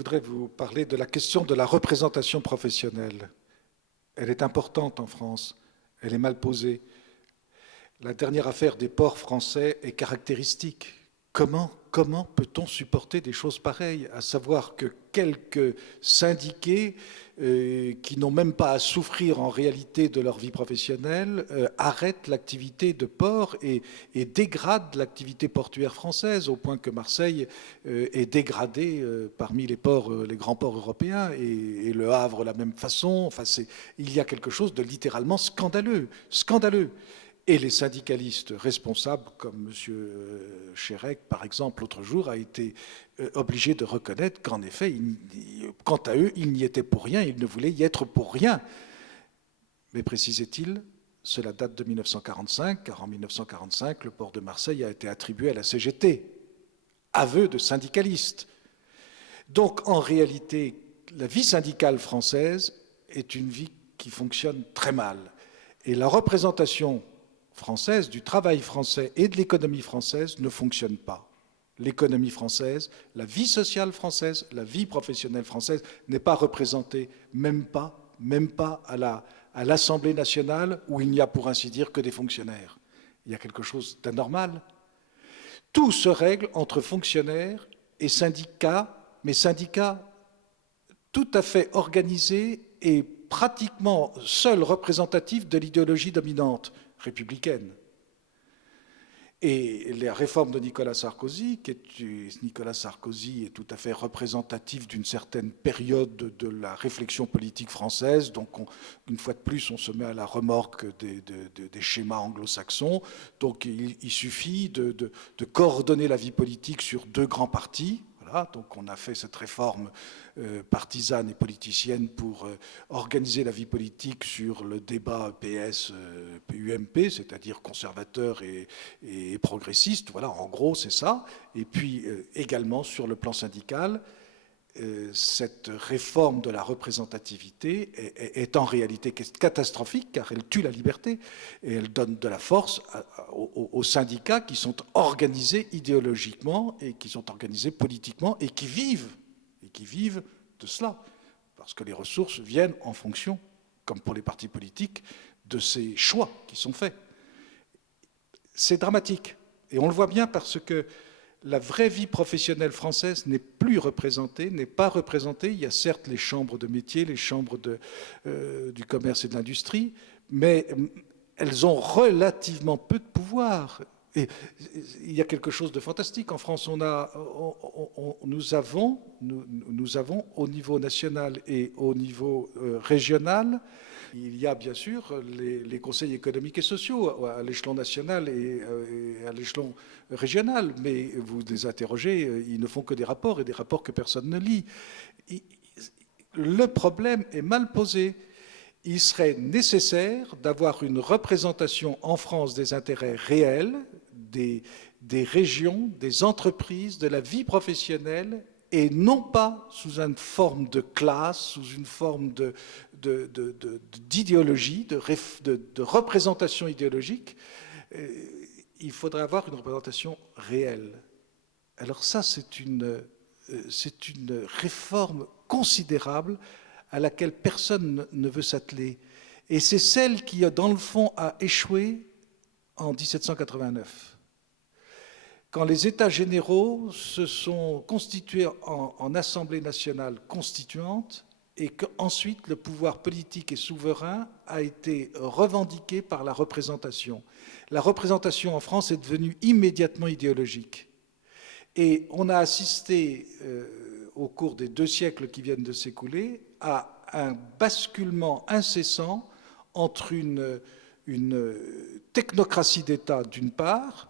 Je voudrais vous parler de la question de la représentation professionnelle. Elle est importante en France, elle est mal posée. La dernière affaire des ports français est caractéristique. Comment peut-on supporter des choses pareilles, à savoir que quelques syndiqués qui n'ont même pas à souffrir en réalité de leur vie professionnelle arrêtent l'activité de port et dégradent l'activité portuaire française au point que Marseille est dégradée parmi les ports, les grands ports européens et Le Havre de la même façon. Enfin, il y a quelque chose de littéralement scandaleux, scandaleux. Et les syndicalistes responsables, comme M. Chérec, par exemple, l'autre jour, a été obligé de reconnaître qu'en effet, quant à eux, ils n'y étaient pour rien, ils ne voulaient y être pour rien. Mais précisait-il, cela date de 1945, car en 1945, le port de Marseille a été attribué à la CGT. Aveu de syndicalistes. Donc, en réalité, la vie syndicale française est une vie qui fonctionne très mal. Et la représentation française, du travail français et de l'économie française ne fonctionne pas. L'économie française, la vie sociale française, la vie professionnelle française n'est pas représentée, même pas à l'Assemblée nationale où il n'y a pour ainsi dire que des fonctionnaires. Il y a quelque chose d'anormal. Tout se règle entre fonctionnaires et syndicats, mais syndicats tout à fait organisés et pratiquement seuls représentatifs de l'idéologie dominante républicaine. Et la réforme de Nicolas Sarkozy est tout à fait représentatif d'une certaine période de la réflexion politique française. Donc, une fois de plus, on se met à la remorque des schémas anglo-saxons. Donc, il suffit de coordonner la vie politique sur deux grands partis. Voilà, donc on a fait cette réforme partisane et politicienne pour organiser la vie politique sur le débat PS-UMP, c'est-à-dire conservateur et progressiste. Voilà, en gros, c'est ça. Et puis également sur le plan syndical, cette réforme de la représentativité est en réalité catastrophique car elle tue la liberté et elle donne de la force aux syndicats qui sont organisés idéologiquement et qui sont organisés politiquement et qui vivent de cela parce que les ressources viennent en fonction, comme pour les partis politiques, de ces choix qui sont faits. C'est dramatique et on le voit bien parce que la vraie vie professionnelle française n'est plus représentée, n'est pas représentée. Il y a certes les chambres de métiers, les chambres du commerce et de l'industrie, mais elles ont relativement peu de pouvoir. Et il y a quelque chose de fantastique. En France, nous avons au niveau national et au niveau régional, il y a bien sûr les conseils économiques et sociaux à l'échelon national et à l'échelon régional, mais vous les interrogez, ils ne font que des rapports et des rapports que personne ne lit. Le problème est mal posé. Il serait nécessaire d'avoir une représentation en France des intérêts réels, des régions, des entreprises, de la vie professionnelle, et non pas sous une forme de classe, sous une forme d'idéologie, de représentation idéologique. Il faudrait avoir une représentation réelle. Alors ça, c'est une réforme considérable à laquelle personne ne veut s'atteler. Et c'est celle qui, dans le fond, a échoué en 1789. Quand les États généraux se sont constitués en Assemblée nationale constituante et qu'ensuite le pouvoir politique et souverain a été revendiqué par la représentation. La représentation en France est devenue immédiatement idéologique. Et on a assisté, au cours des 2 siècles qui viennent de s'écouler, à un basculement incessant entre une technocratie d'État d'une part,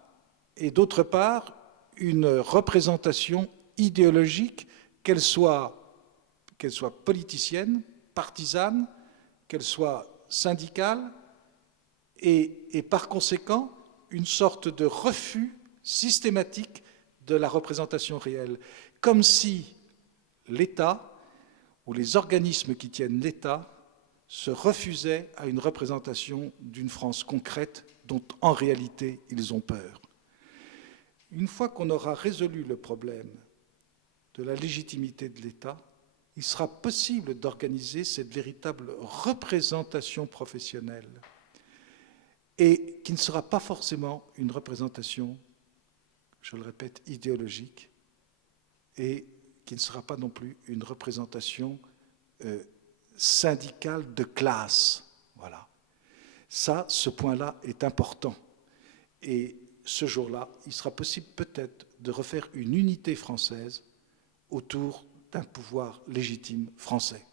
et d'autre part, une représentation idéologique, qu'elle soit politicienne, partisane, qu'elle soit syndicale, et par conséquent, une sorte de refus systématique de la représentation réelle. Comme si l'État, ou les organismes qui tiennent l'État, se refusaient à une représentation d'une France concrète dont, en réalité, ils ont peur. Une fois qu'on aura résolu le problème de la légitimité de l'État, il sera possible d'organiser cette véritable représentation professionnelle et qui ne sera pas forcément une représentation, je le répète, idéologique et qui ne sera pas non plus une représentation syndicale de classe. Voilà. Ça, ce point-là est important. Et ce jour-là, il sera possible peut-être de refaire une unité française autour d'un pouvoir légitime français.